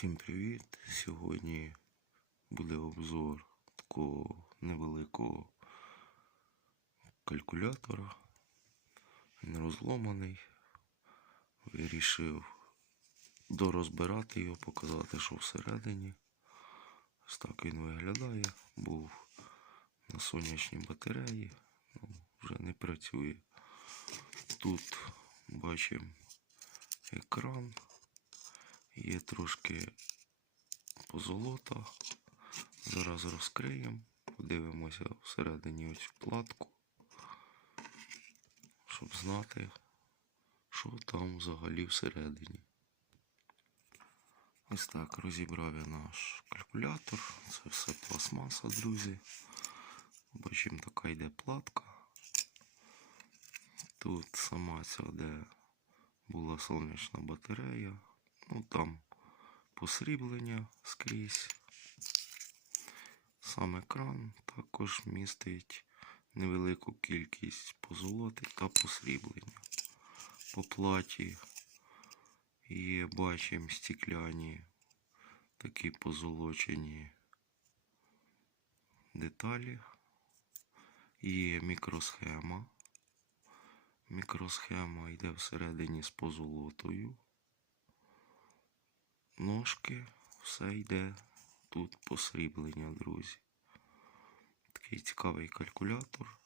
Всім привіт! Сьогодні буде обзор такого невеликого калькулятора. Він розломаний. Вирішив дорозбирати його, показати, що всередині. Ось так він виглядає. Був на сонячній батареї, ну, вже не працює. Тут бачимо екран. Є трошки позолота. Зараз розкриємо, подивимося всередині оцю платку, щоб знати, що там взагалі всередині. Ось так розібрав я наш калькулятор. Це все пластмаса, друзі. Бачимо, така йде платка. Тут сама ця, де була сонячна батарея. Ну там посріблення скрізь. Сам екран також містить невелику кількість позолоти та посріблення. По платі є, бачимо, стікляні такі позолочені деталі. Є мікросхема. Мікросхема йде всередині з позолотою ножки, все йде тут посріблення, друзі. Такий цікавий калькулятор.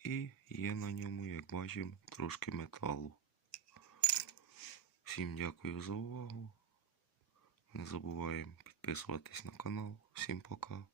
І є на ньому, як бачимо, трошки металу. Всім дякую за увагу. Не забуваємо підписуватись на канал. Всім пока.